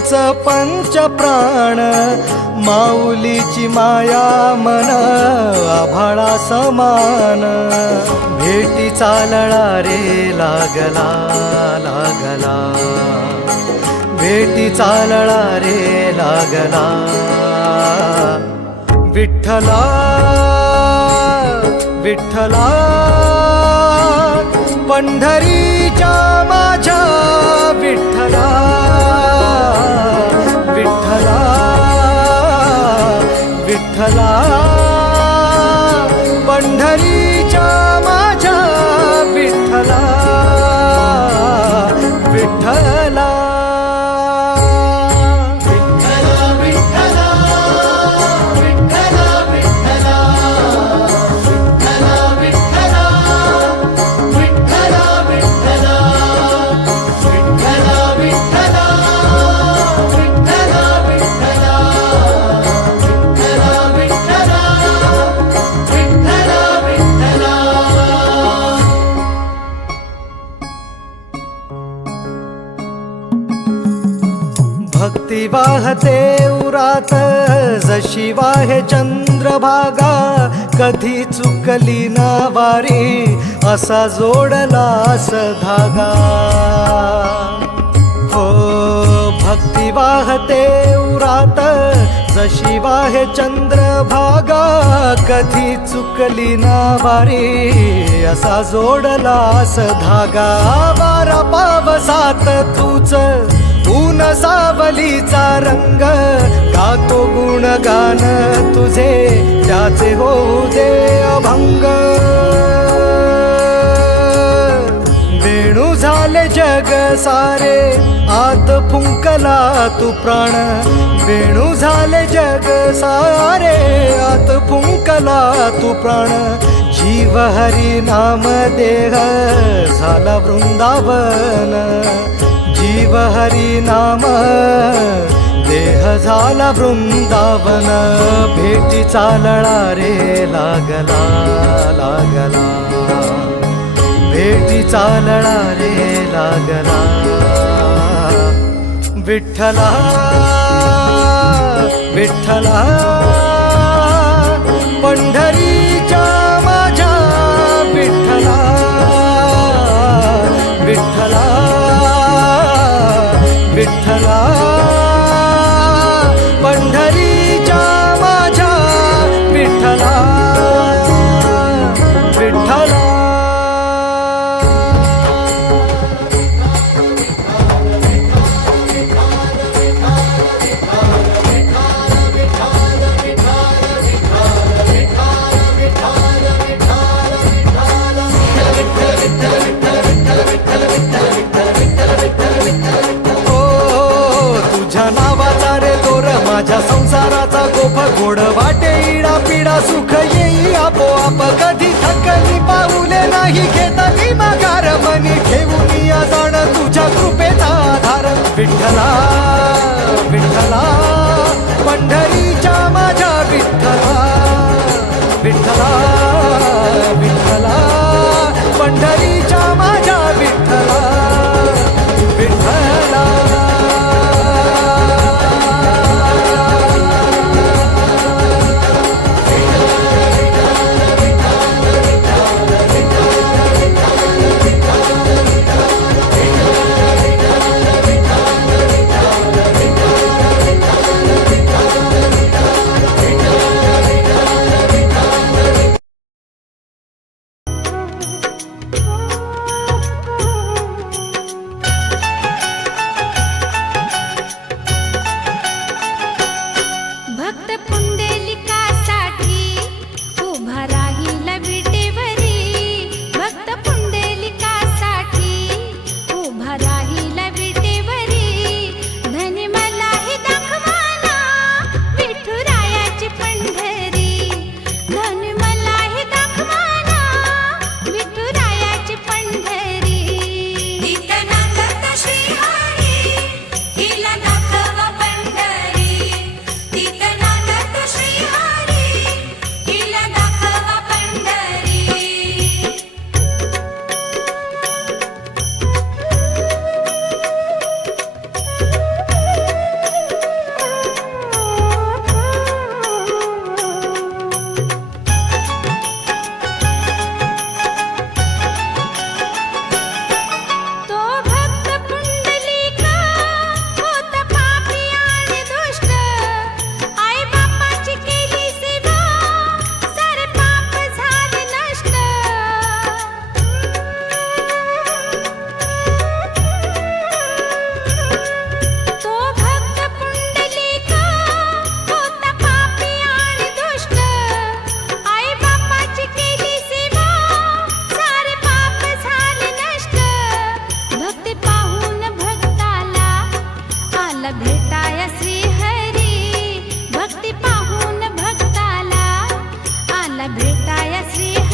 तूच पंच प्राण, माऊलीची माया मन आभाळा समान, भेटीचा लळा रे लागला लागला, भेटीचा लळा रे लागला. विठ्ठला विठ्ठला पंढरीच्या माझ्या विठ्ठला, विठ्ठला विठ्ठला पंढरीच्या माझ्या विठ्ठला, विठ्ठला. भक्ती वाहते उरात जशी वाहे चंद्रभागा, कधी चुकली ना वारी असा जोडलास धागा. हो भक्ती वाहते उरात जशी वाहे चंद्रभागा, कधी चुकली ना वारी असा जोडलास धागा. वारा पावसात तूच ऊन सावलीचा रंग, गातो गुणगान तुझे त्याचे होऊ दे अभंग. वेणू झाले जग सारे आत फुंकला तू प्राण, वेणू झाले जग सारे आत फुंकला तू प्राण. जीव हरी नाम देह झाला वृंदावन, जीव हरी नाम देह झाला वृंदावन. भेटीचा लळा रे लागला लागला, भेटीचा लळा रे लागला. विठ्ठला विठ्ठला पंढरीच्या माझ्या विठ्ठला, विठ्ठला विठ्ठला पंढरीच्या माझ्या विठ्ठला, विठ्ठला. माझ्या संसाराचा गोफ गोड वाटे इडा पिडा, सुख येई आपोआप कधी थकली पाऊले नाही घेतली माघार. मनी ठेवून या जाण तुझ्या कृपेचा आधार. विठ्ठला विठ्ठला पंढरीच्या माझ्या विठ्ठला, विठ्ठला विठ्ठला पंढरीच्या माझ्या विठ्ठला, विठ्ठला. भेटाया श्रीहरी, भक्ती पाहून भक्ताला आला भेटाया श्रीहरी.